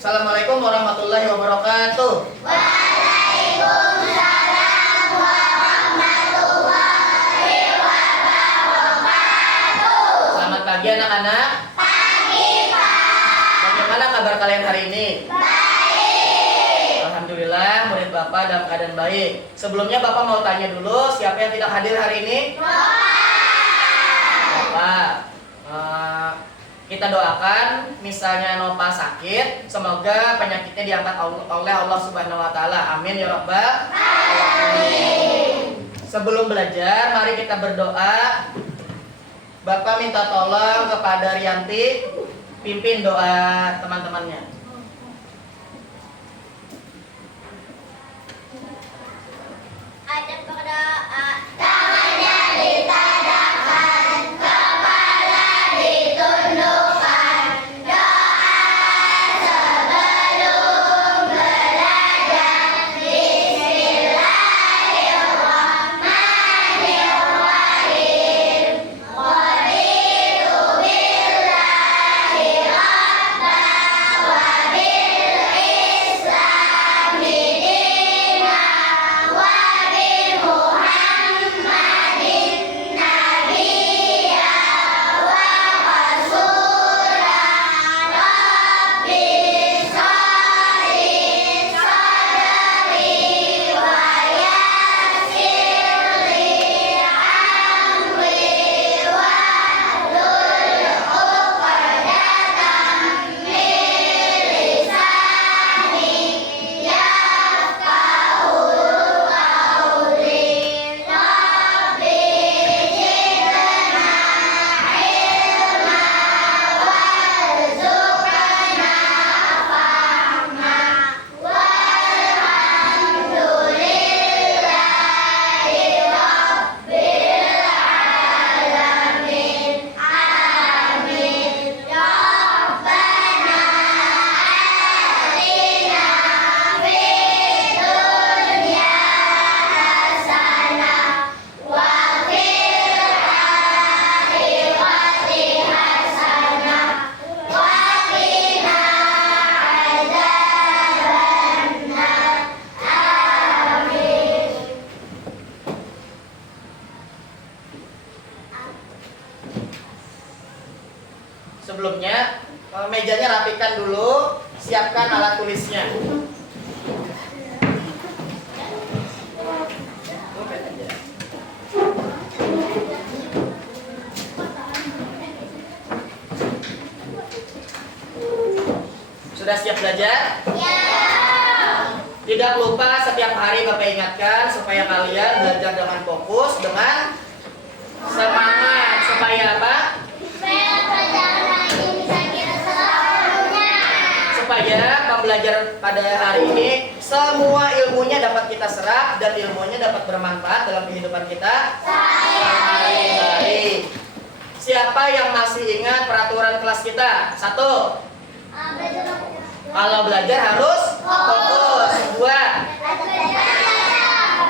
Assalamualaikum warahmatullahi wabarakatuh. Waalaikumsalam warahmatullahi wabarakatuh. Selamat pagi anak-anak. Pagi, Pak. Bagaimana kabar kalian hari ini? Baik. Alhamdulillah, murid Bapak dalam keadaan baik. Sebelumnya Bapak mau tanya dulu, siapa yang tidak hadir hari ini? Bapak. Kita doakan, misalnya Nova sakit, semoga penyakitnya diangkat oleh Allah Subhanahu wa Ta'ala. Amin ya Rabbal alamin. Sebelum belajar, mari kita berdoa. Bapak minta tolong kepada Rianti, pimpin doa teman-temannya. Ada berdoa, tangannya ditadahkan, kepala ditundukkan. Doa sebelum belajar. Bismillahirrahmanirrahim. Raditu billahi rabban wa bil islami dinan wa bi Muhammadin nabiyya wa rasulah. Rabbi shrah sadri wa yassir li amri wahlul 'uqdatam min lisani yafqahu qawli. Rabbi zidna ilma warzuqna fahma walhamdulillahi rabbil alamin. Amin. Ya Rabbana atina fid dunya hasanah wa fil akhirati hasanah wa qina adzabannar. Amin. Sebelumnya, mejanya rapikan dulu, siapkan alat tulisnya. Sudah siap belajar? Ya. Tidak lupa setiap hari Bapak ingatkan supaya kalian belajar dengan fokus, dengan semangat. Supaya apa? Supaya pelajaran ini bisa kita seluruhnya. Supaya pembelajaran pada hari ini semua ilmunya dapat kita serap dan ilmunya dapat bermanfaat dalam kehidupan kita sehari-hari. Siapa yang masih ingat peraturan kelas kita? 1. Kalau belajar harus fokus. 2.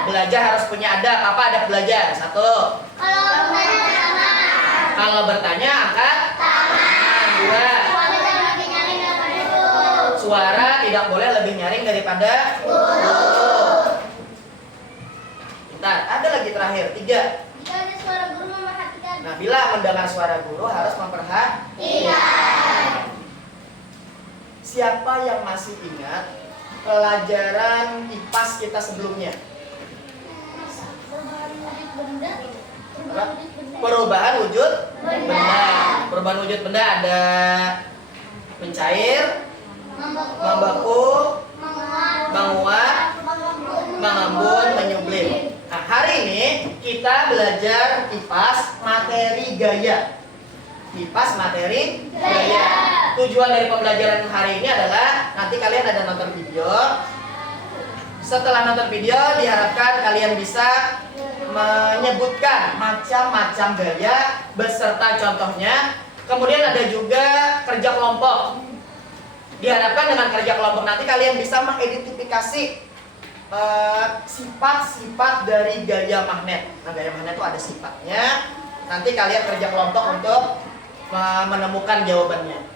Belajar harus punya adab. Apa adab belajar? 1. Kalau bertanya angkat tangan. 2. Suara tidak boleh lebih nyaring daripada guru. Bentar, ada lagi terakhir. 3. Jika ada suara guru memperhatikan. Nah, bila mendengar suara guru harus memperhatikan. Iya. Siapa yang masih ingat pelajaran IPAS kita sebelumnya? Perubahan wujud benda. Perubahan wujud benda ada mencair, membeku, menguap, mengembun, menyublim. Nah, hari ini kita belajar IPAS materi gaya. IPAS materi gaya. Tujuan dari pembelajaran hari ini adalah nanti kalian ada nonton video. Setelah nonton video diharapkan kalian bisa menyebutkan macam-macam gaya beserta contohnya. Kemudian ada juga kerja kelompok. Diharapkan dengan kerja kelompok nanti kalian bisa mengidentifikasi sifat-sifat dari gaya magnet. Nah, gaya magnet itu ada sifatnya. Nanti kalian kerja kelompok untuk menemukan jawabannya.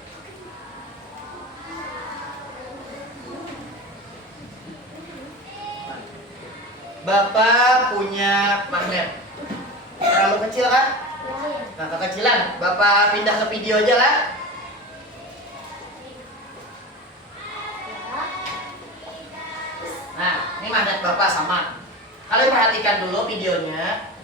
Bapak punya magnet. Terlalu kecil kan? Nah, kekecilan. Bapak pindah ke video aja lah. Nah, ini magnet Bapak sama. Kalian perhatikan dulu videonya.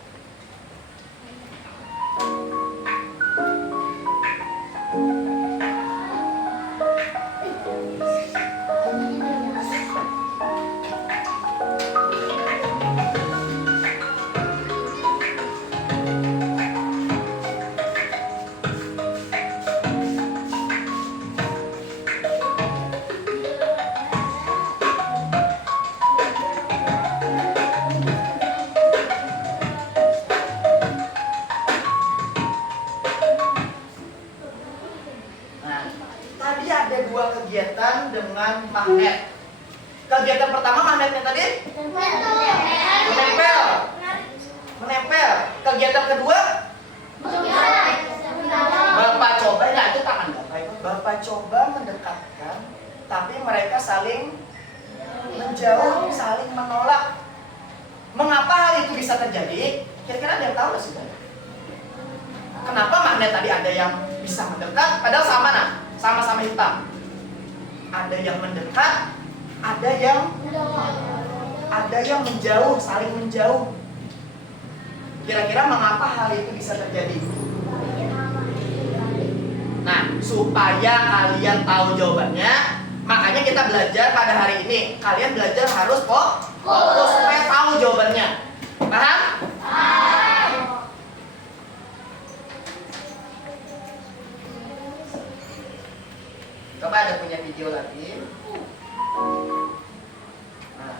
Tadi ada dua kegiatan dengan magnet. Kegiatan pertama magnetnya tadi menempel. Menempel. Kegiatan kedua Bapak coba, ya itu tangan Bapak itu. Bapak coba mendekatkan, tapi mereka saling menjauh, saling menolak. Mengapa hal itu bisa terjadi? Kira-kira ada yang tahu nggak sih? Kenapa magnet tadi ada yang bisa mendekat, padahal sama nah, sama-sama hitam. Ada yang mendekat, ada yang menjauh, saling menjauh. Kira-kira mengapa hal itu bisa terjadi? Nah, supaya kalian tahu jawabannya, makanya kita belajar pada hari ini. Kalian belajar harus fokus supaya tahu jawabannya. Paham? Coba ada punya video lagi. Nah.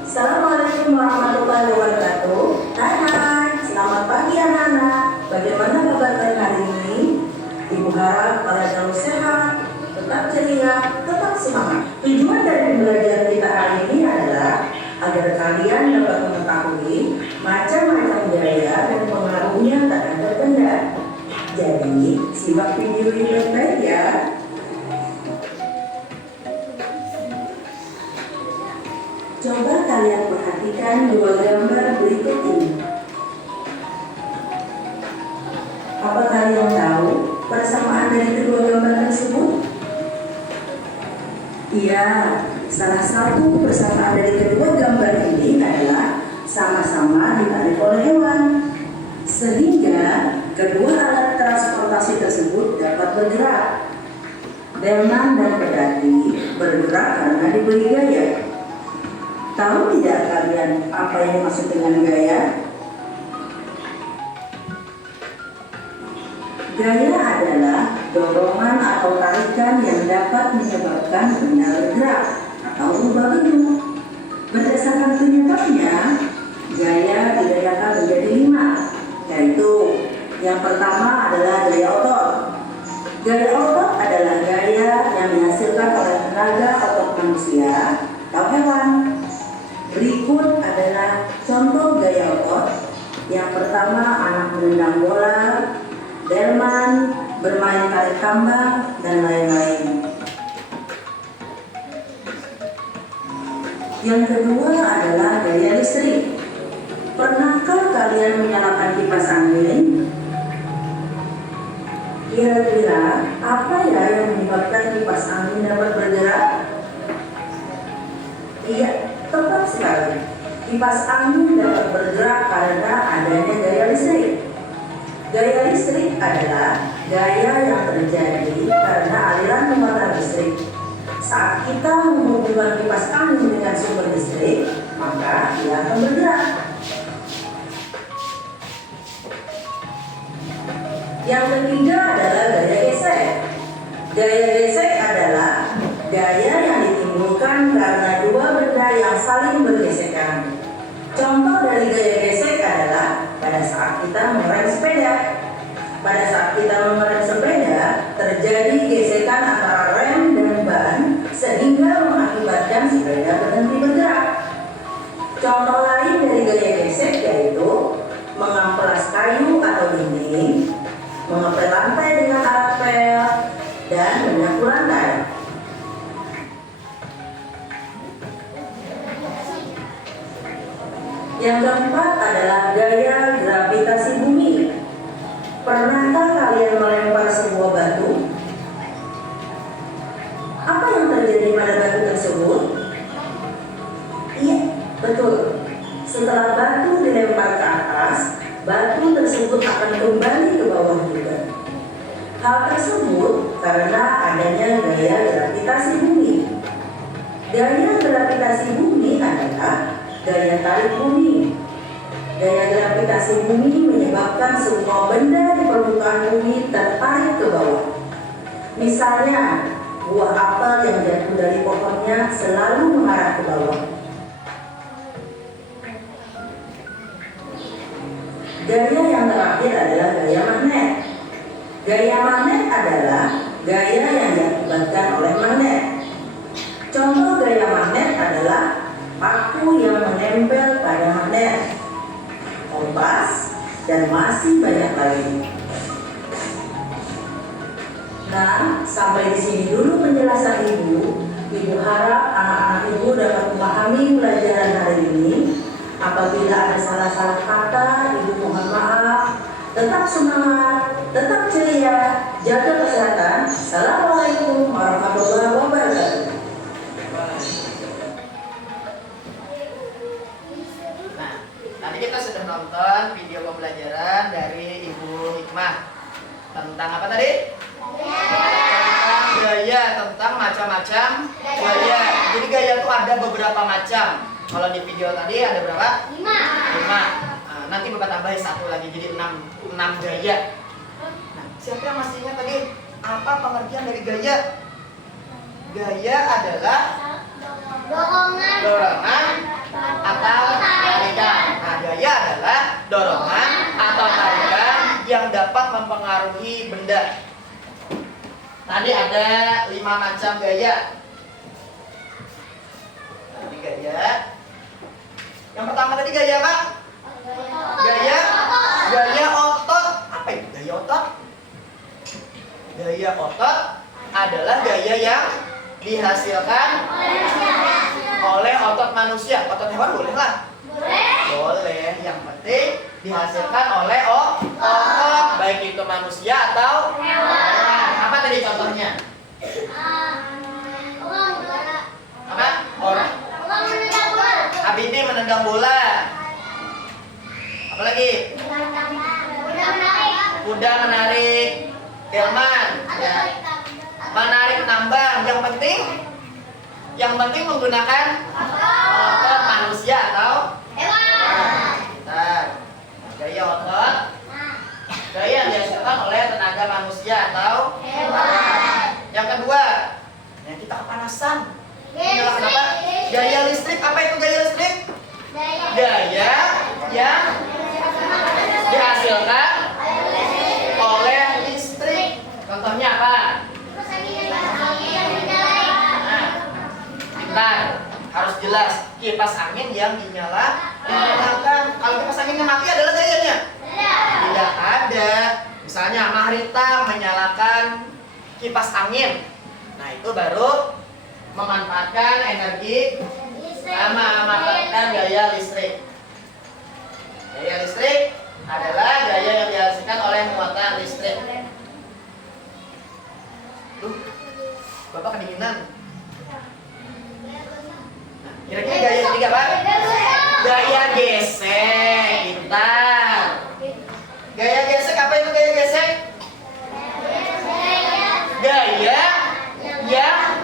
Assalamualaikum warahmatullahi wabarakatuh. Hai, selamat pagi anak-anak. Bagaimana kabar kalian hari ini? Ibu harap kalian selalu sehat, tetap ceria, tetap semangat. Tujuan dari pembelajaran kita hari ini adalah agar kalian dapat mengetahui macam-macam gaya dan pengaruhnya terhadap benda. Jadi, simak video ini baik ya. Coba kalian perhatikan dua gambar berikut ini. Apa kalian tahu persamaan dari kedua gambar tersebut? Iya, salah satu persamaan dari kedua gambar ini adalah sama-sama ditarik oleh hewan. Sehingga kedua alat transportasi tersebut dapat bergerak. Delman dan pedati bergerak karena diberi gaya. Tahu tidak kalian apa yang dimaksud dengan gaya? Gaya adalah dorongan atau tarikan yang dapat menyebabkan benda bergerak atau berubah bentuk. Berdasarkan penyebabnya, gaya dibedakan menjadi 5, yaitu yang pertama adalah gaya otot. Gaya otot adalah gaya yang dihasilkan oleh tenaga otot manusia atau hewan. Berikut adalah contoh gaya otot. Yang pertama, anak menendang bola, delman, bermain tarik tambang, dan lain-lain. Yang kedua adalah gaya listrik. Pernahkah kalian menyalakan kipas angin? Kira-kira apa ya yang menyebabkan kipas angin dapat bergerak? Iya, tepat sekali. Kipas angin dapat bergerak karena adanya gaya listrik. Gaya listrik adalah gaya yang terjadi karena aliran muatan listrik. Saat kita menghubungkan kipas angin dengan sumber listrik, maka ia akan bergerak. Yang ketiga adalah gaya gesek. Gaya gesek adalah gaya yang ditimbulkan karena dua benda yang saling bergesekan. Contoh dari gaya gesek adalah pada saat kita mengerem sepeda. Pada saat kita mengerem sepeda, terjadi gesekan antara rem dan ban sehingga mengakibatkan sepeda berhenti bergerak. Contoh lain dari gaya Hal tersebut karena adanya gaya gravitasi bumi. Gaya gravitasi bumi adalah gaya tarik bumi. Gaya gravitasi bumi menyebabkan semua benda di permukaan bumi tertarik ke bawah. Misalnya, buah apel yang jatuh dari pohonnya selalu mengarah ke bawah. Gaya yang terakhir adalah gaya magnet. Gaya magnet adalah gaya yang diakibatkan oleh magnet. Contoh gaya magnet adalah paku yang menempel pada magnet, kompas, dan masih banyak lain. Nah, sampai di sini dulu penjelasan Ibu. Ibu harap anak-anak Ibu dapat memahami pelajaran hari ini. Apabila ada salah-salah kata, Ibu mohon maaf. Tetap semangat, tetap ceria, jaga kesehatan. Assalamualaikum warahmatullahi wabarakatuh. Nah, tadi kita sudah nonton video pembelajaran dari Ibu Hikmah tentang apa tadi? Tentang gaya, tentang macam-macam gaya. Jadi gaya itu ada beberapa macam. Kalau di video tadi ada berapa? 5. Nah, nanti Bapak tambahin satu lagi jadi 6 gaya. Nah, siapa yang masih ingat tadi apa pengertian dari gaya? Gaya adalah dorongan atau tarikan. Nah, gaya adalah dorongan atau tarikan yang dapat mempengaruhi benda. Tadi ada 5 macam gaya. Tadi gaya. Yang pertama tadi gaya apa? Gaya otot. Apa itu gaya otot? Gaya otot adalah gaya yang dihasilkan oleh otot manusia. Otot hewan boleh lah? Boleh. Yang penting dihasilkan oleh otot, baik itu manusia atau hewan. Apa tadi contohnya? Apa? Orang. Habibie menendang bola. Apa lagi? Kuda menarik delman. Ya. Menarik nambang. Yang penting menggunakan otot manusia atau hewan. Gaya otot. Gaya yang dihasilkan oleh tenaga manusia atau hewan. Yang kedua, yang kita kepanasan. Inilah kenapa? Gaya listrik. Apa itu gaya listrik? Gaya yang dihasilkan oleh listrik. Contohnya apa? Bentar, harus jelas. Kipas angin yang dinyalakan. Kalau kipas anginnya mati adalah gayanya? Tidak ada. Misalnya Mahrita menyalakan kipas angin. Nah, itu baru memanfaatkan energi memanfaatkan gaya listrik. Gaya listrik adalah gaya yang dihasilkan oleh muatan listrik. Bapak kedinginan. Nah, kira-kira gaya ketiga apa? Gaya gesek. Pintar. Gaya gesek, apa itu gaya gesek? Gaya yang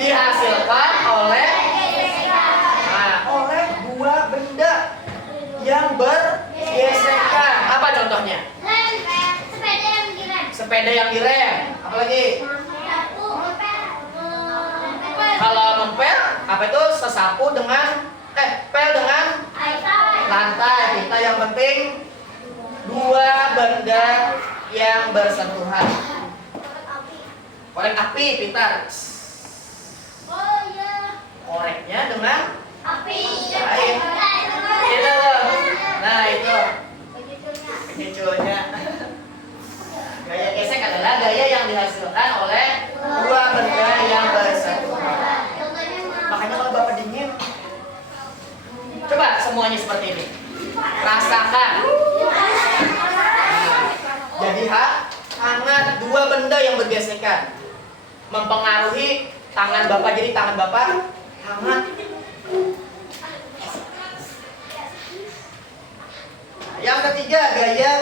dihasilkan oleh dua benda yang bergesekan. Apa contohnya? Sepeda yang direm. Apa lagi? Kalau mempel, apa itu? Sesapu dengan pel dengan lantai. Kita yang penting dua benda yang bersentuhan. Korek api, pintar. Koreknya dengan api. Baik. Itu. Nah, itu. Penyeculnya. Gaya gesek adalah gaya yang dihasilkan oleh dua benda yang bersentuhan. Makanya kalau Bapak dingin, coba semuanya seperti ini. Rasakan. Jadi hangat, dua benda yang bergesekan mempengaruhi tangan Bapak, jadi tangan Bapak hangat. Yang ketiga, gaya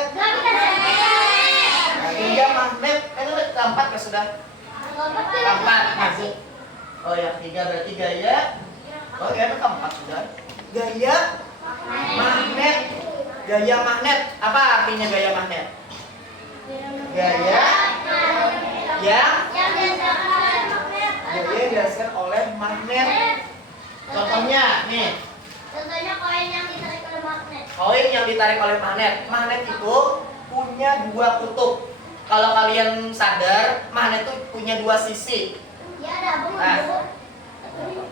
magnet. sudah? Keempat. Masih. Oh yang ketiga berarti gaya. Oh ya keempat sudah. Gaya magnet. Gaya magnet. Apa artinya gaya magnet? Gaya yang dihasilkan oleh magnet. Contohnya nih. Contohnya koin yang ditarik oleh magnet. Koin yang ditarik oleh magnet. Magnet itu punya dua kutub. Kalau kalian sadar, magnet itu punya dua sisi. Ya ada abang Nah. dulu.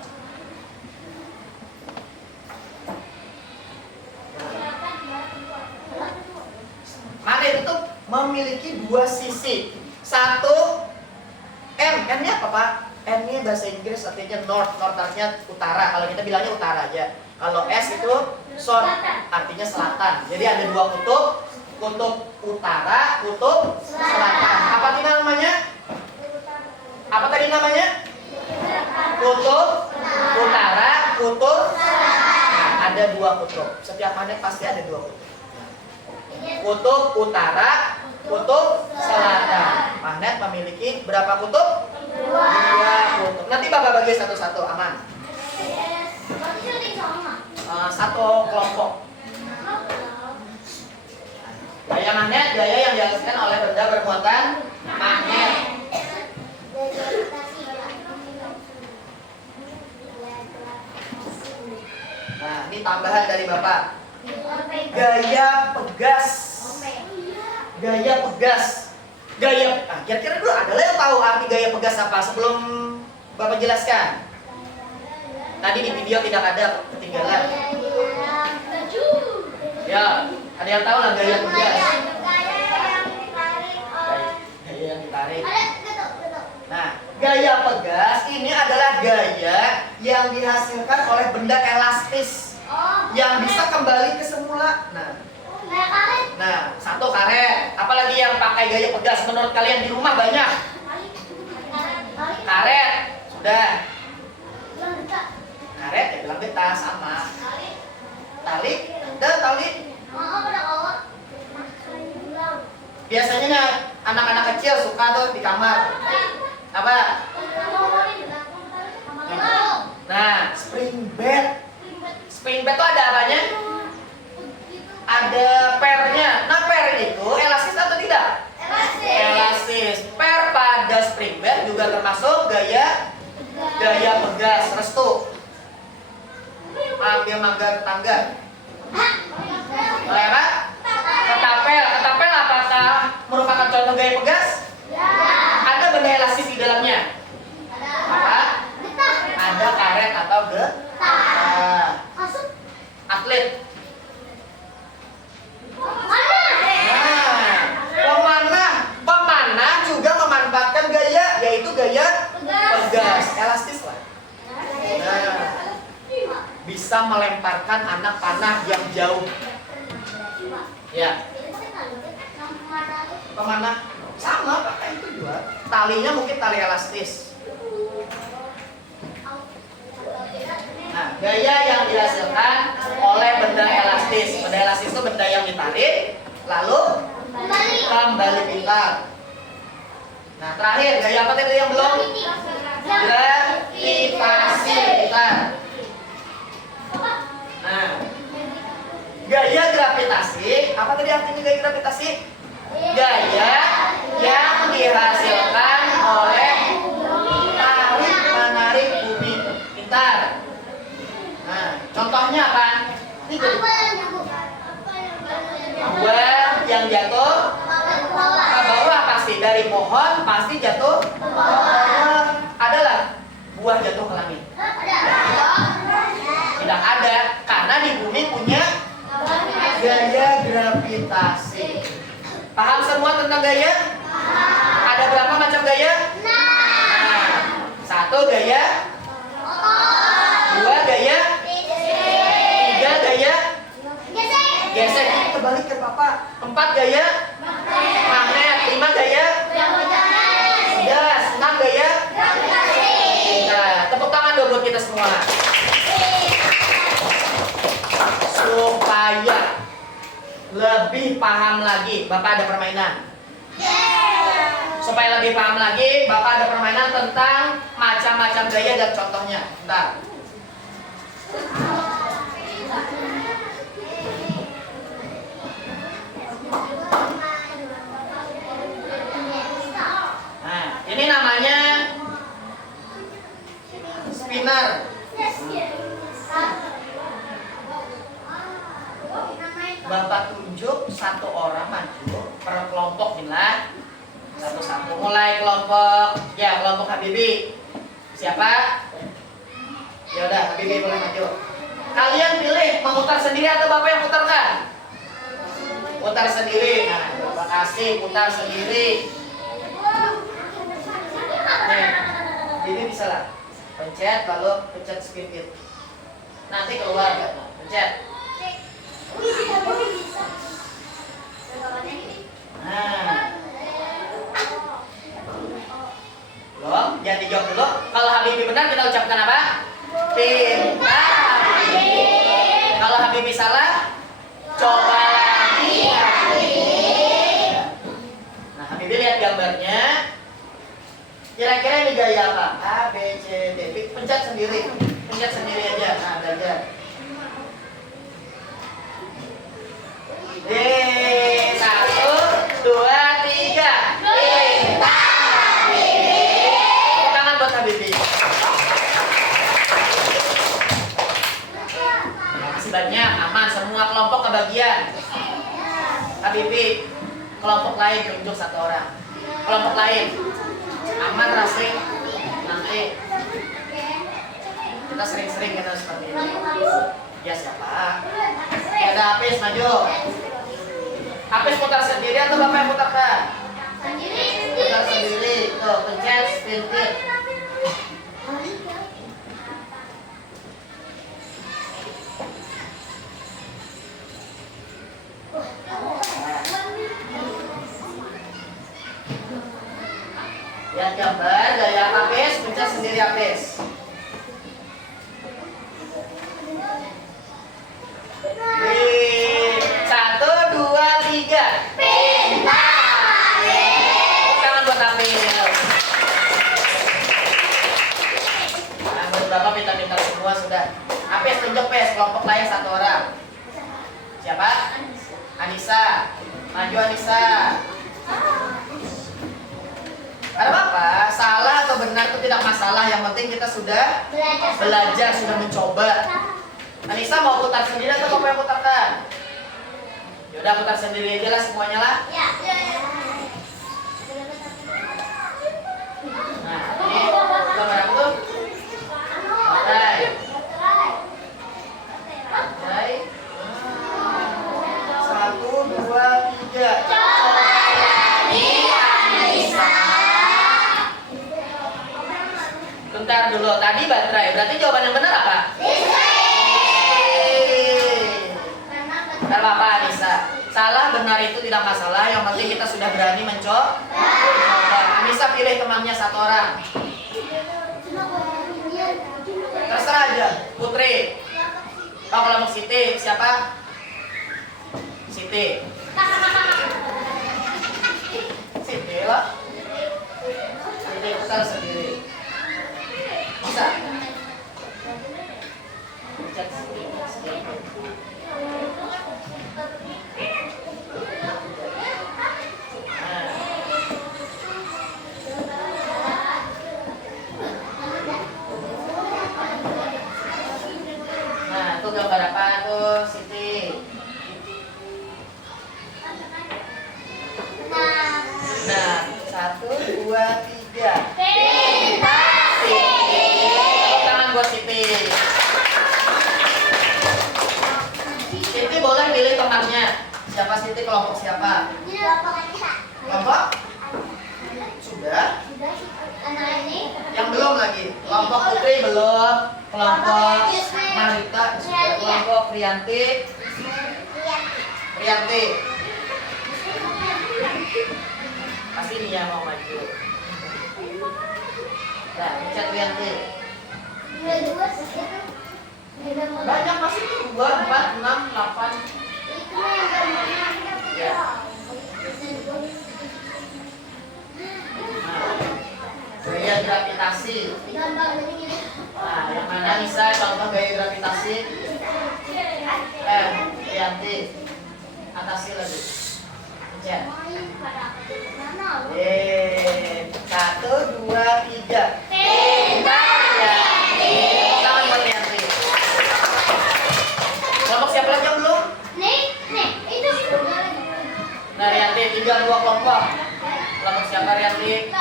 Magnet itu memiliki dua sisi. Satu M-nya apa Pak? M-nya bahasa Inggris artinya north, north artinya utara. Kalau kita bilangnya utara aja. Kalau S itu south, artinya selatan. Jadi ada dua kutub, kutub utara, kutub selatan. Apa tadi namanya? Apa tadi namanya? Kutub utara, kutub selatan. Nah, ada dua kutub. Setiap magnet pasti ada dua kutub. Kutub utara, kutub selatan. Magnet memiliki berapa kutub? Dua kutub. Nanti Bapak bagi satu-satu, aman. Satu kelompok. Gaya magnet, gaya yang dihasilkan oleh benda bermuatan magnet. Nah, ini tambahan dari Bapak. Gaya pegas. Gaya pegas. Gaya, kira-kira dulu adalah yang tahu arti gaya pegas apa sebelum Bapak jelaskan? Tadi di video tidak ada, ketinggalan. Ya, ada yang tahu lah gaya pegas? Gaya yang ditarik. Nah, gaya pegas ini adalah gaya yang dihasilkan oleh benda elastis yang bisa kembali ke semula. Nah, satu karet. Apalagi yang pakai gaya pegas menurut kalian di rumah banyak? Karet, sudah. Karet ya bilang beta sama. Tali, udah tali. Biasanya anak-anak kecil suka tuh di kamar. Apa? Nah, spring bed. Spring bed tuh ada apanya? Ada pernya. Nah, per itu elastis atau tidak? Elastis. Per pada spring bed juga termasuk gaya pegas. Restu. Ambil mangga tetangga. Apa? Ketapel. Ketapel apakah merupakan contoh gaya pegas? Ada benda elastis di dalamnya. Apa? Ada karet atau getah. Atlet. Pemanah juga memanfaatkan gaya, yaitu gaya pegas, elastis lah. Nah, bisa melemparkan anak panah yang jauh. Ya. Pemanah sama pakai itu juga. Talinya mungkin tali elastis. Nah, gaya yang dihasilkan oleh benda elastis. Benda elastis itu benda yang ditarik, lalu kembali putar. Nah, terakhir gaya apa tadi yang belum? Gravitasi putar. Nah, gaya gravitasi, apa tadi artinya gaya gravitasi? Gaya yang dihasilkan oleh tarik menarik bumi. Pintar. Nah, contohnya apa? Ini buah yang jatuh ke bawah pasti dari pohon pasti jatuh ke bawah. Adalah buah jatuh ke langit? Tidak ada, karena di bumi punya gaya gravitasi. Paham semua tentang gaya? Ada berapa macam gaya? Nah, satu gaya, dua gaya, tiga gaya gesek, kebalik ke papa. Empat gaya magnet, lima gaya gas, enam gaya. Nah, tepuk tangan dong buat kita semua. Supaya lebih paham lagi, Bapak ada permainan. Supaya lebih paham lagi, Bapak ada permainan tentang macam-macam gaya dan contohnya. Bentar. Nah, ini namanya spinner. Bapak tunjuk satu orang maju per kelompok inilah satu-satu. Mulai kelompok Habibie. Siapa? Ya udah, Habibie boleh maju. Kalian pilih memutar sendiri atau Bapak yang putarkan? Putar sendiri. Nah, Bapak kasih putar sendiri. Nih, ini bisa lah. Pencet lalu pencet skip it. Nanti keluar ya. Pencet. Nah. Belum, jangan dijawab dulu. Kalau Habibie benar kita ucapkan apa? Pintar Habibie. Kalau Habibie salah, coba lagi Habibie. Nah, Habibie lihat gambarnya. Kira-kira ini gaya apa? A, B, C, D. Pencet sendiri aja. Nah, belajar. D, 1, 2, 3. Pintar Habibie. Tepuk tangan buat Habibie. Makasih banyak, aman semua kelompok kebagian. Habibie, kelompok lain tunjuk satu orang. Kelompok lain, aman Rasri. Nanti kita sering-sering kita seperti ini. Ya siapa? Ya ada Hafiz maju. Hafiz putar sendiri atau Bapak yang putarkan? Putar sendiri. Tuh, pencet spin it. Lihat gambar gaya Hafiz, pencet sendiri Hafiz. Di 1, 2, 3. Pintar. Tangan buat Hafiz. Nah, buat Bapak pintar-pintar semua sudah. Hafiz tunjuk Pes, kelompok lain satu orang. Siapa? Anissa. Maju Anissa. Ada apa? Salah atau benar itu tidak masalah. Yang penting kita sudah belajar, sudah mencoba. Anissa mau putar sendiri atau Bapak yang putarkan? Yaudah putar sendiri aja lah semuanya lah. Nah, ini gambar apa tuh? Batai. Batai. 1, 2, 3. Bentar dulu, tadi baterai. Berarti jawaban yang benar apa? Benar apa Anissa? Salah benar itu tidak masalah. Yang penting kita sudah berani mencoba. Anissa pilih temannya satu orang. Terserah aja. Putri. Oh, kelompok Siti siapa? Siti. Siti lah. Siti putar sendiri. Bisa. Pencet sendiri. Nah, itu gambar apa tuh Siti? Nah, 1, 2, 3. Pintar Siti. Tepuk tangan buat Siti. Siti boleh pilih temannya. Siapa Siti? Kelompok siapa? Kelompok? Sudah? Yang belum lagi. Kelompok Putri belum. Kelompok Marita sudah. Kelompok Rianti. Pasti dia mau maju. Nah, pencet Rianti. Banyak masih 2, 4, 6, 8. Ya. Gaya gravitasi. Nah, yang mana Nisa contoh gaya gravitasi? Lihatin. Atasi lagi. Ya. 1, 2, 3. Pintar ya. Tangan buat Rianti. Kelompok siapa lagi yang belum? Nah, Rianti, 3 2 kelompok. Kelompok siapa Rianti?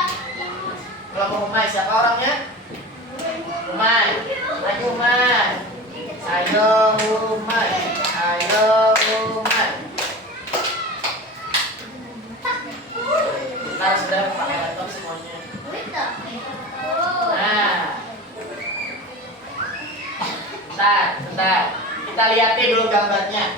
Kelompok Umay, siapa orangnya? Umay. Ayo Umay. Ayo Umay. Ayo Umay. Kita sudah pakai laptop semuanya. Nah. Bentar. Kita lihatin dulu gambarnya.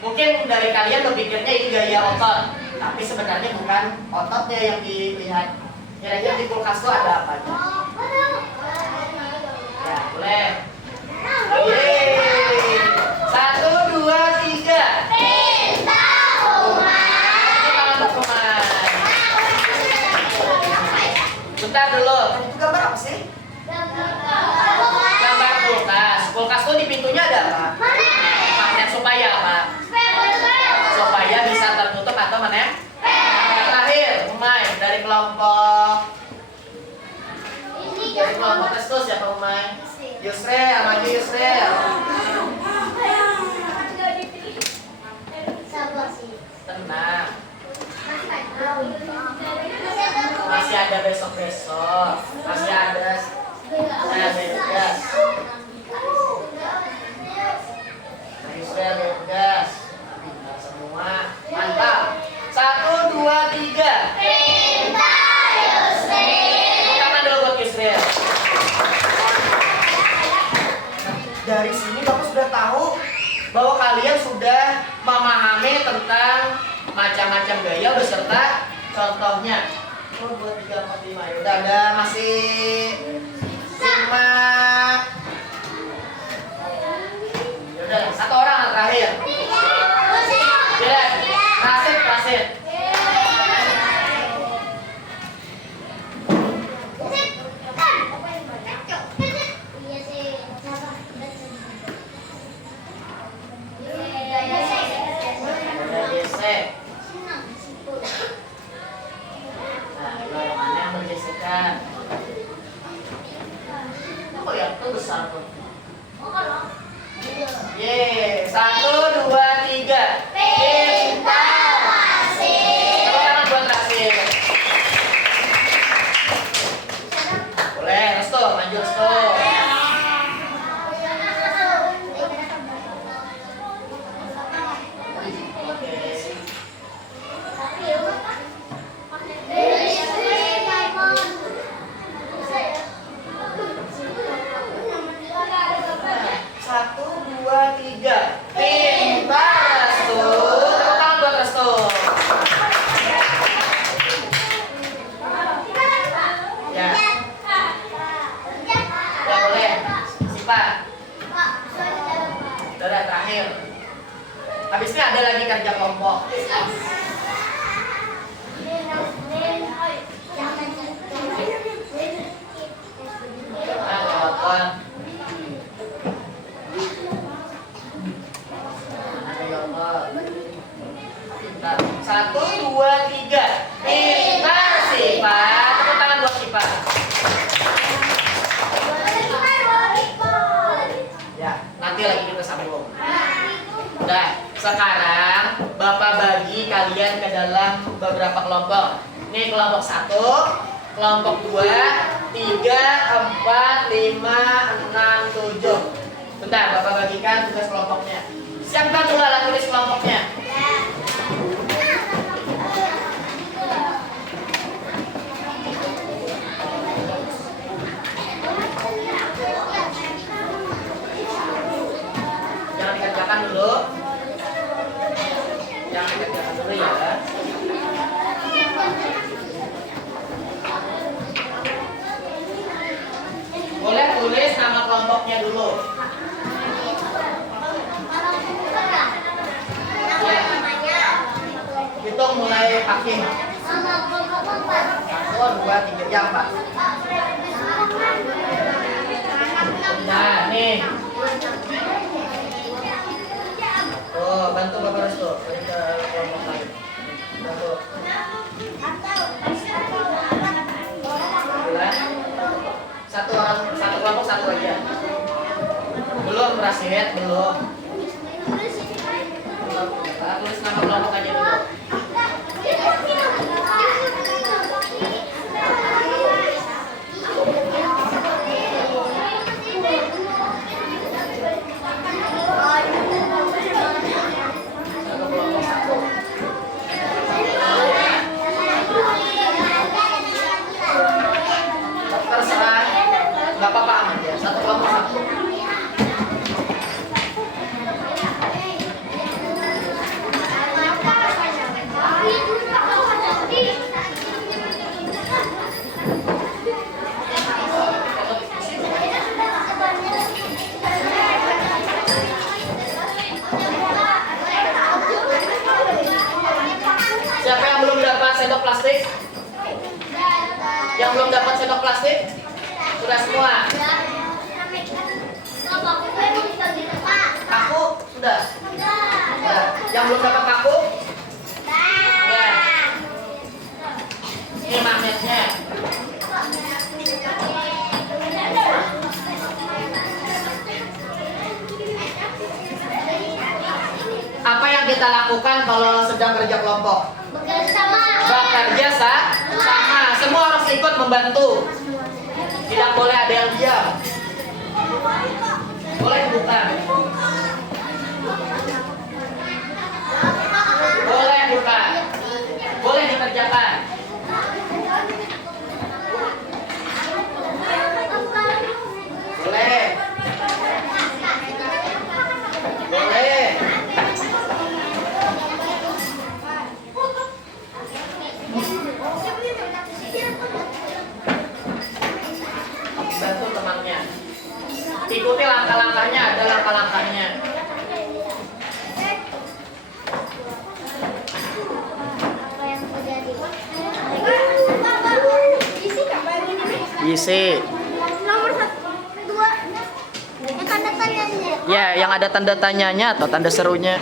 Mungkin dari kalian berpikirnya ini gaya otot, tapi sebenarnya bukan ototnya yang dilihat. Kira-kira di kulkas itu ada apa aja? Ya, boleh. Yeay. 1, 2, 3. Bentar dulu, itu gambar apa sih? Gambar kulkas. Kulkas tuh di pintunya ada apa? Magnet supaya apa? Supaya bisa tertutup atau mana? Terakhir, Umay dari kelompok Restu siapa Umay? Yusrel, maju Yusrel. Tenang. Masih ada besok-besok. Masih ada. Bebas. Yusrel bebas. Pintar semua. Mantap. 1, 2, 3. Tangan dulu buat Yusrel. Dari sini Bapak sudah tahu bahwa kalian sudah memahami tentang macam-macam gaya beserta contohnya. Oh, buat 3, 4, 5. Ya udah ada masih 5. Ya udah, 1 orang yang terakhir. Ya, Rasid. Nah, yang mana yang bergesekan? Oh ya, itu besar tuh. Ye, 1, 2, 3. Pintar Rasid. Tepuk tangan buat Rasid. Boleh, Restu, maju Restu. Habis ini ada lagi kerja kelompok. Satu, dua, tiga. Pintar Sifat. Tepuk tangan buat Sifat. Ya, nanti lagi kita sambung. Nah, sekarang Bapak bagi kalian ke dalam beberapa kelompok. Ini kelompok 1, kelompok 2, 3, 4, 5, 6, 7. Bentar, Bapak bagikan tugas kelompoknya. Siapkan dulu alat tulis kelompoknya. Jangan dikerjakan dulu. Jangan dikerjakan dulu ya. Boleh tulis nama kelompoknya dulu. Ya. Hitung mulai packing. 1, 2, 3, yang Pak. Nah, nih. Tuh, bantu Bapak Restu. Kita kelompok lain. Bantu. Bulan. Satu kelompok satu aja. Belum Rasid, belum. Tulis nama kelompok aja dulu. Terserah, nggak apa-apa aman ya. Satu kelompok satu. Siapa yang belum dapat sendok plastik? Yang belum dapat sendok plastik? Sudah semua? Paku? Sudah? Sudah. Yang belum dapat paku? Sudah. Ini magnetnya. Apa yang kita lakukan kalau sedang kerja kelompok? Bekerja sama. Semua harus ikut membantu. Tidak boleh ada yang diam. Boleh bukan? Boleh bukan? Boleh dikerjakan. Boleh. Boleh. Bantu temannya. Ikuti langkah-langkahnya, ada langkah-langkahnya. Isi. Nomor 1, 2. Yang tanda tanyanya. Ya, yang ada tanda tanyanya atau tanda serunya.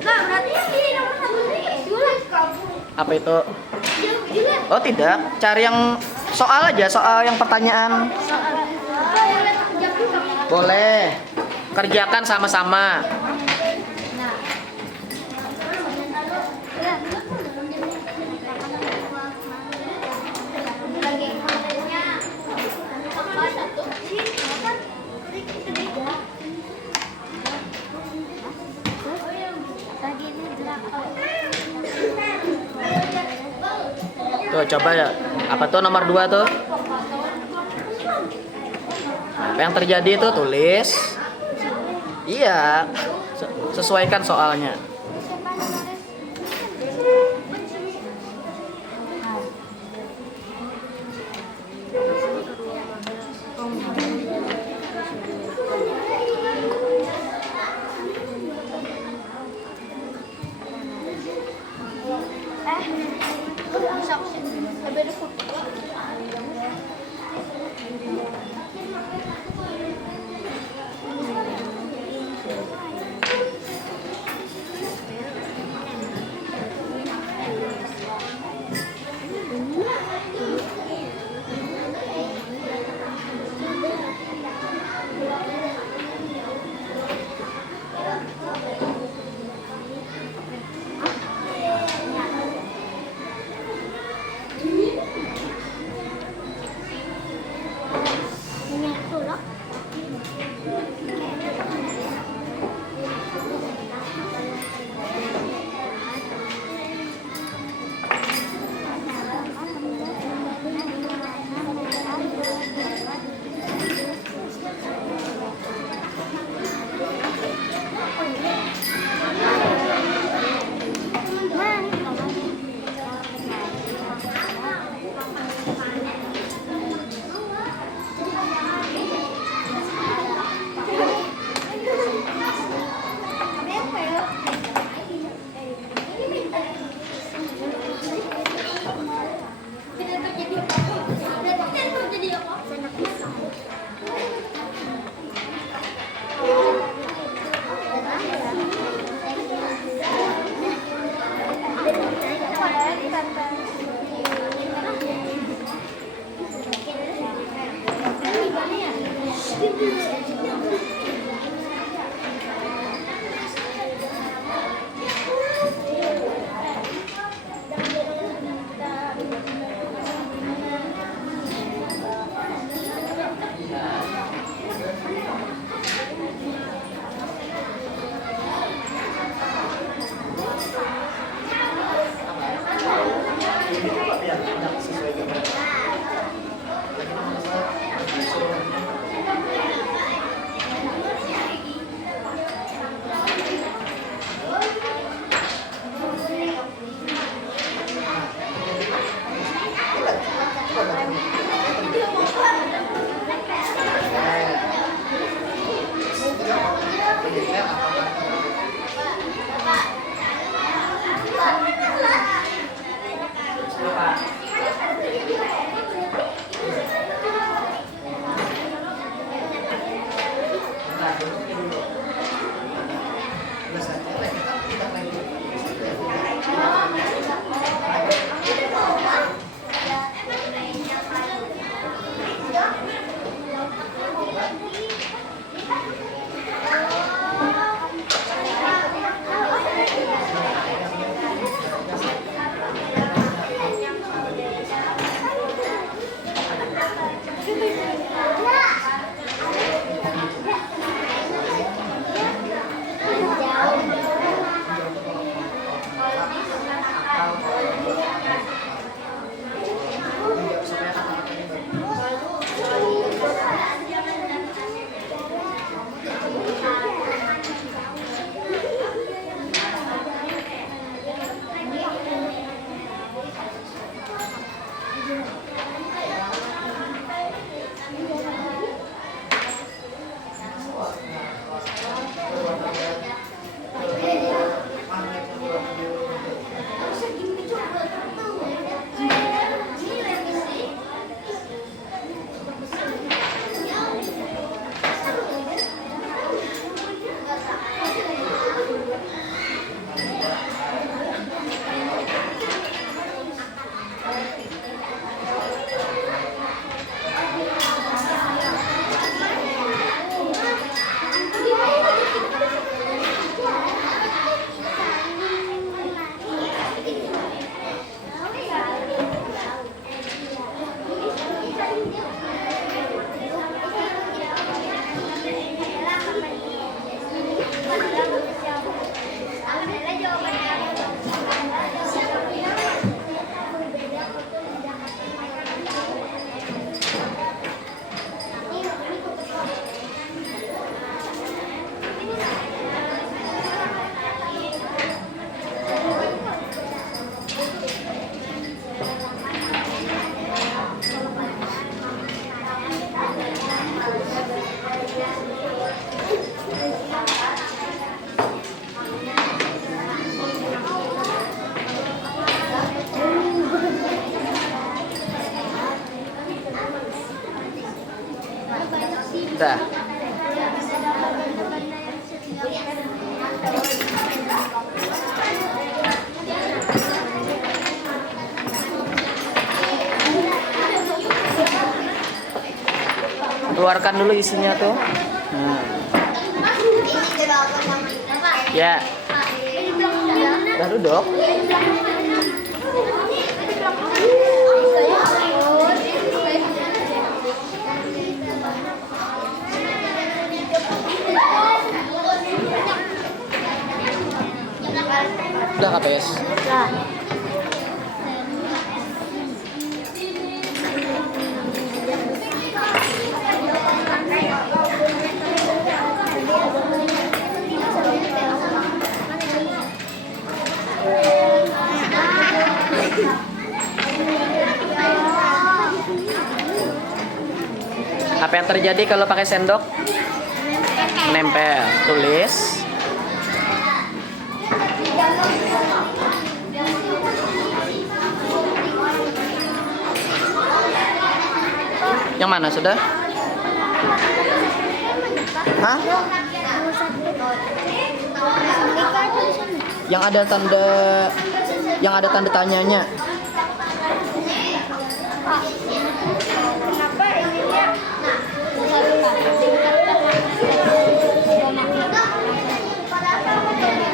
Nah, berarti yang di nomor 1 ini jualan kabur. Apa itu? Jualan. Oh tidak, cari yang soal aja, soal yang pertanyaan. Boleh kerja juga. Boleh. Kerjakan sama-sama. Tuh coba ya. Apa tuh nomor 2 tuh? Apa yang terjadi itu tulis. Iya. Sesuaikan soalnya. Dah. Keluarkan dulu isinya tuh. Nah. Ya. Udah duduk. Udah KPS. Apa yang terjadi kalau pakai sendok? Nempel. Tulis. Yang mana sudah? Hah? Yang ada tanda tanyanya.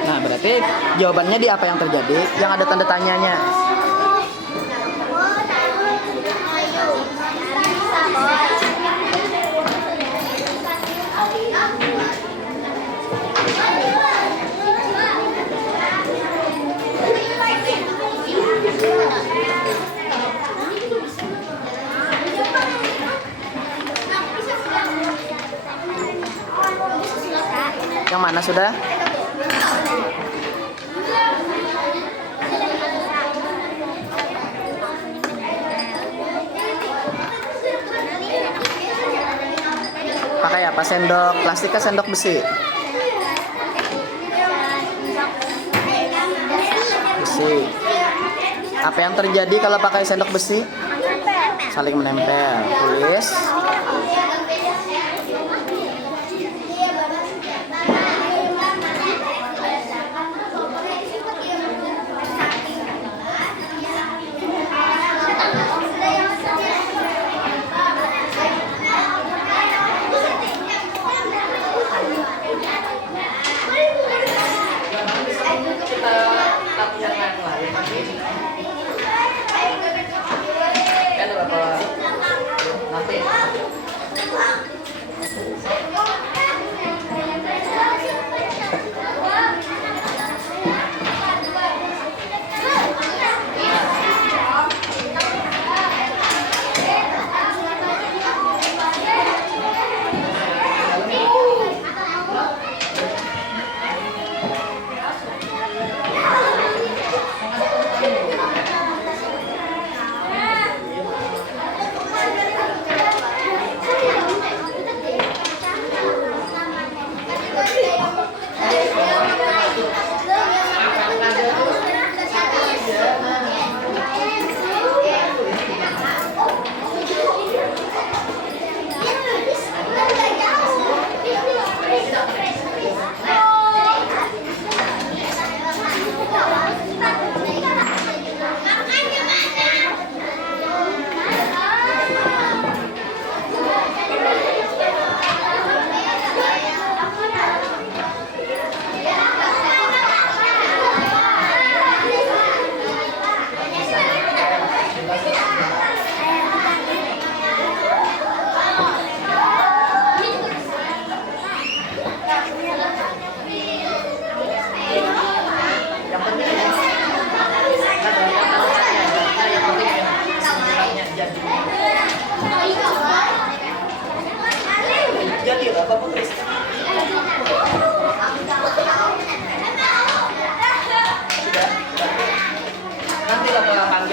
Nah, berarti jawabannya di apa yang terjadi? Yang ada tanda tanyanya. Yang mana sudah? Pakai apa? Sendok plastik atau sendok besi? Besi. Apa yang terjadi kalau pakai sendok besi? Saling menempel. Tulis.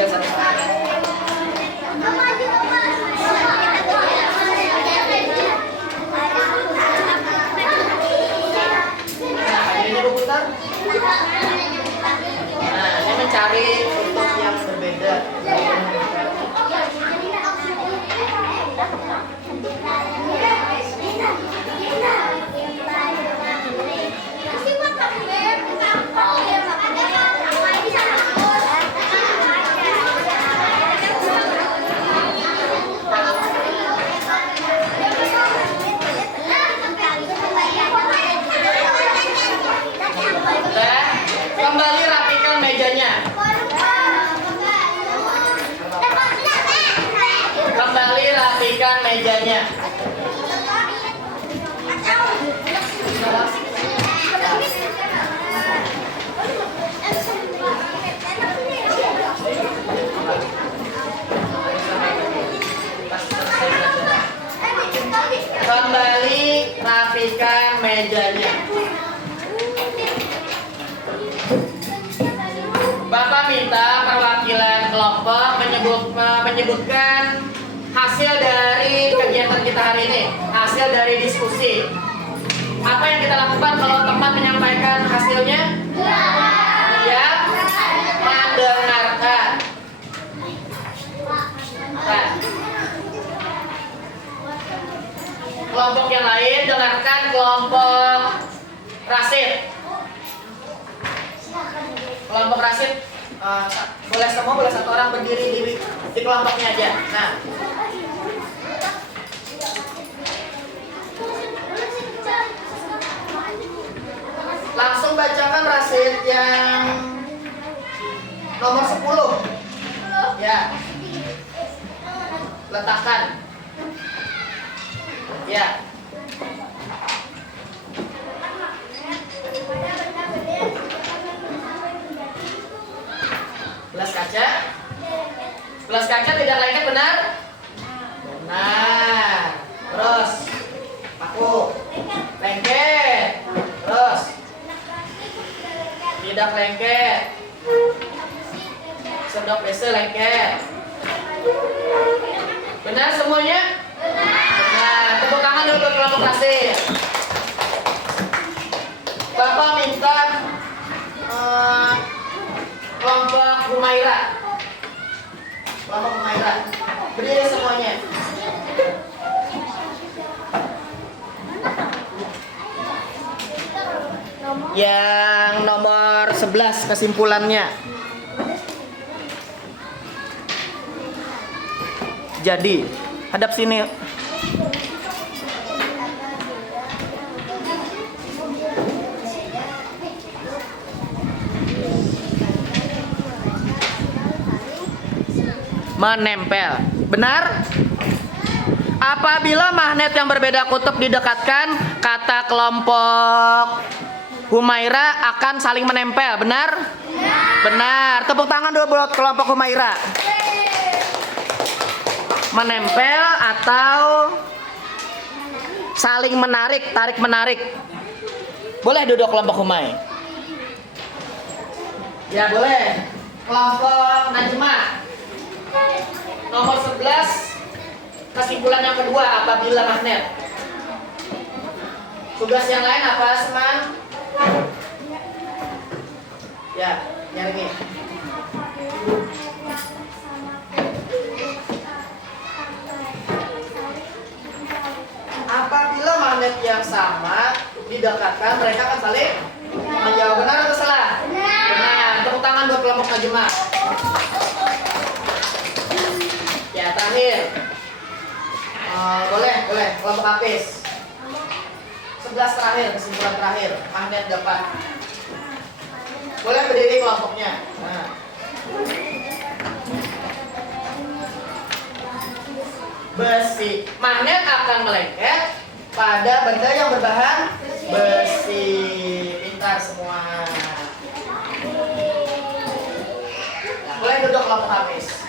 ambil satu satu. Nah, ini berputar. Nah, ini mencari bentuk yang berbeda. Kembali rapikan mejanya. Kembali rapikan mejanya. Kembali rapikan mejanya. Bapak minta perwakilan kelompok menyebutkan hasil dari kegiatan kita hari ini, hasil dari diskusi. Apa yang kita lakukan kalau teman menyampaikan hasilnya? Dia mendengarkan. Nah, kelompok yang lain dengarkan kelompok Rasid. Kelompok Rasid boleh semua, boleh satu orang berdiri di kelompoknya aja. Nah, langsung bacakan Rasid yang nomor 10. Ya, letakkan. Ya. Gelas kaca. Gelas kaca tidak lengket, benar? Benar. Terus paku. Lengket. Terus tidak lengket. Sendok WC lengket. Benar semuanya? Benar. Tepuk tangan dulu buat kelompok Rasid. Bapak minta kelompok Humaira. Kelompok Humaira. Berdiri semuanya. Yang nomor 11 kesimpulannya. Jadi, hadap sini. Menempel. Benar? Apabila magnet yang berbeda kutub didekatkan, kata kelompok Humaira akan saling menempel. Benar? Benar. Tepuk tangan dulu buat kelompok Humaira. Menempel atau saling menarik, tarik menarik. Boleh duduk kelompok Humay? Ya boleh. Kelompok Najmah. Nomor 11. Kesimpulan yang kedua, apabila magnet. Tugas yang lain apa, Seman? Ya, nyari. Apabila magnet yang sama didekatkan, mereka akan saling menjawab. Benar atau salah? Benar. Tepuk tangan buat kelompok Najmah. Ya, terakhir. Boleh. Kelompok Hafiz. 11 terakhir, kesimpulan terakhir. Magnet dapat. Boleh berdiri kelompoknya. Nah. Besi. Magnet akan melengket pada benda yang berbahan besi. Pintar semua. Boleh duduk kelompok Hafiz.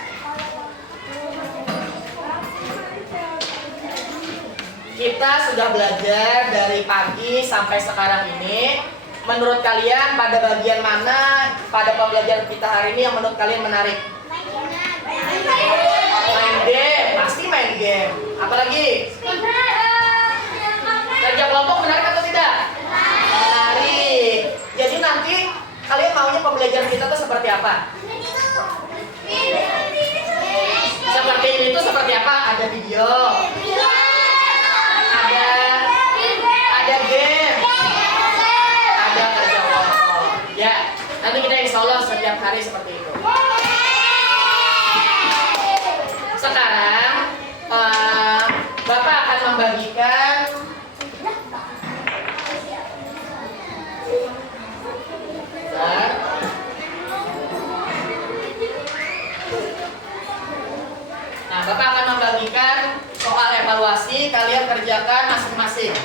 Kita sudah belajar dari pagi sampai sekarang ini. Menurut kalian pada bagian mana pada pembelajaran kita hari ini yang menurut kalian menarik? Main game, pasti main game. Apalagi? Kerja kelompok menarik atau tidak? Menarik. Jadi nanti kalian maunya pembelajaran kita tuh seperti apa? Seperti ini tuh seperti apa? Ada video, ada game, ada kerja kelompok. Ya, nanti kita insya Allah setiap hari seperti itu. Sekarang Bapak akan membagikan Nah, Bapak akan membagikan soal evaluasi, kalian kerjakan masing-masing.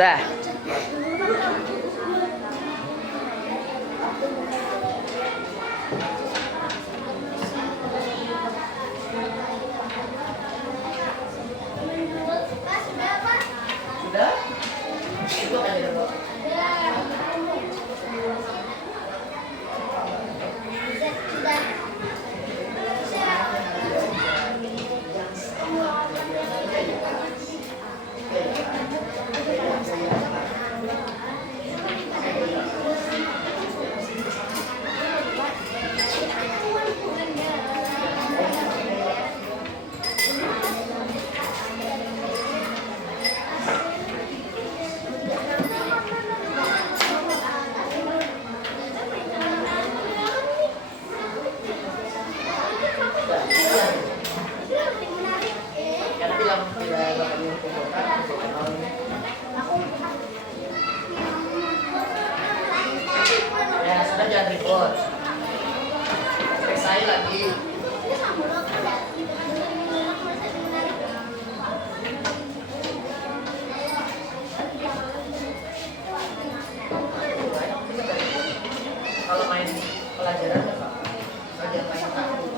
Sudah. Sudah? Itu akan jadi apa? Karena bilang tidak bakal mengumpulkan, ya sudah jangan ribut. Selesai lagi. Kalau main pelajaran apa? Jangan main takut.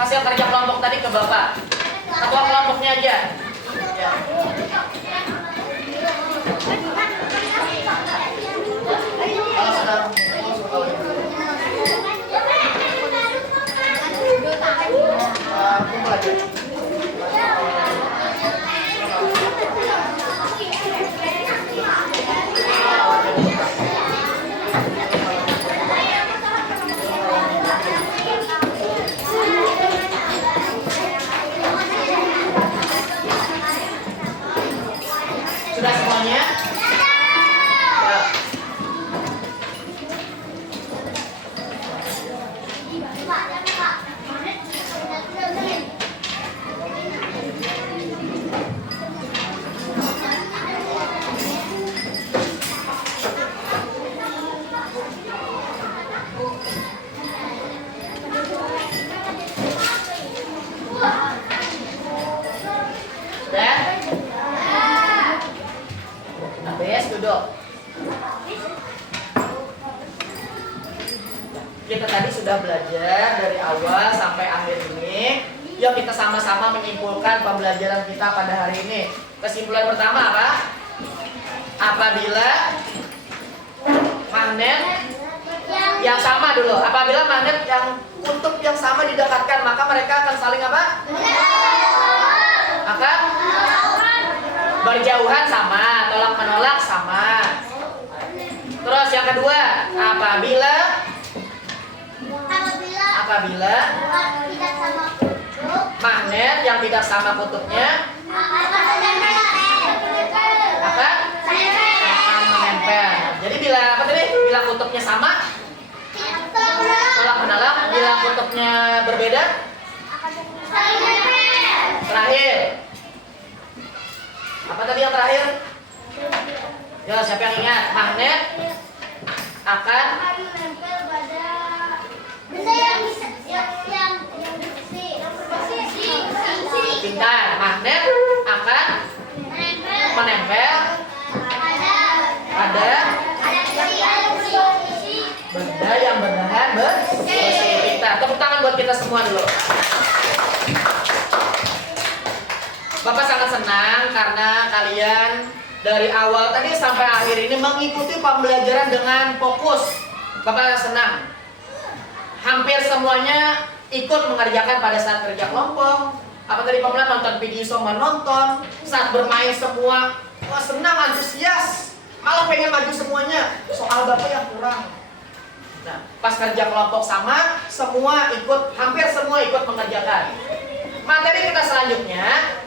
hasil kerja kelompok tadi ke Bapak. Ketua kelompoknya aja. Ya. Kalau sudah kumpul aja. Sudah semuanya? Ya. Sudah? Habis duduk. Kita tadi sudah belajar dari awal sampai akhir ini. Yuk kita sama-sama menyimpulkan pembelajaran kita pada hari ini. Kesimpulan pertama apa? Apabila magnet yang sama dulu. Apabila magnet yang kutub yang sama didekatkan, maka mereka akan saling apa? Akan berjauhan sama, tolak menolak sama. Terus yang kedua, apabila tidak sama kutub magnet yang tidak sama kutubnya akan menempel. Jadi bila apa tadi? Bila kutubnya sama, tolak menolak. Bila kutubnya berbeda, terakhir. Apa tadi yang terakhir? Ya, siapa yang ingat? Magnet akan menempel pada benda yang bisa yang pintar. Magnet akan menempel pada benda yang berbahan bersih. Pintar. Tepuk tangan buat kita semua dulu. Bapak sangat senang karena kalian dari awal tadi sampai akhir ini mengikuti pembelajaran dengan fokus. Bapak senang. Hampir semuanya ikut mengerjakan pada saat kerja kelompok. Apa tadi Pak nonton video semua nonton, saat bermain semua, wah senang, antusias, malah pengen maju semuanya. Soal Bapak yang kurang. Nah, pas kerja kelompok sama, semua ikut, hampir semua ikut mengerjakan. Materi kita selanjutnya,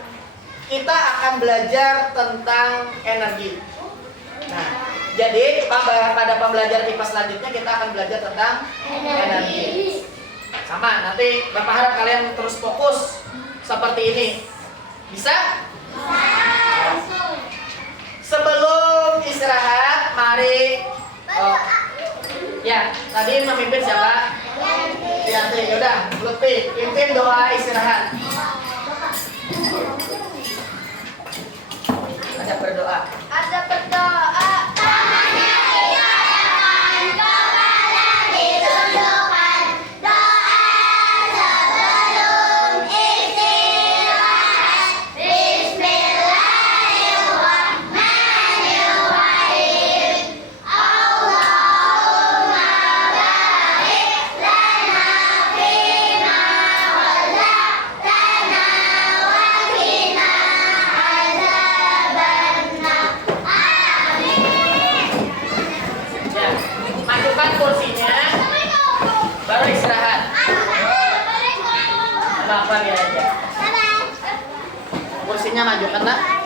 kita akan belajar tentang energi. Nah, jadi pada pembelajaran IPA selanjutnya kita akan belajar tentang energi. Sama, nanti Bapak harap kalian terus fokus seperti ini. Bisa? Sebelum istirahat, mari. Ya, tadi memimpin siapa? Yanti. Yaudah, Lutfi, pimpin doa istirahat. Ada berdoa. ada berdoa. Tangannya diarahkan, kepala ditundukkan. Doa sebelum istirahat. Bismillahirrahmanirrahim. Allahumma barik lana fima razaqtana wa qina azabannar. Amin. Ya, majukan kursinya, baru istirahat. Bapak ya aja. Kursinya majukan nak.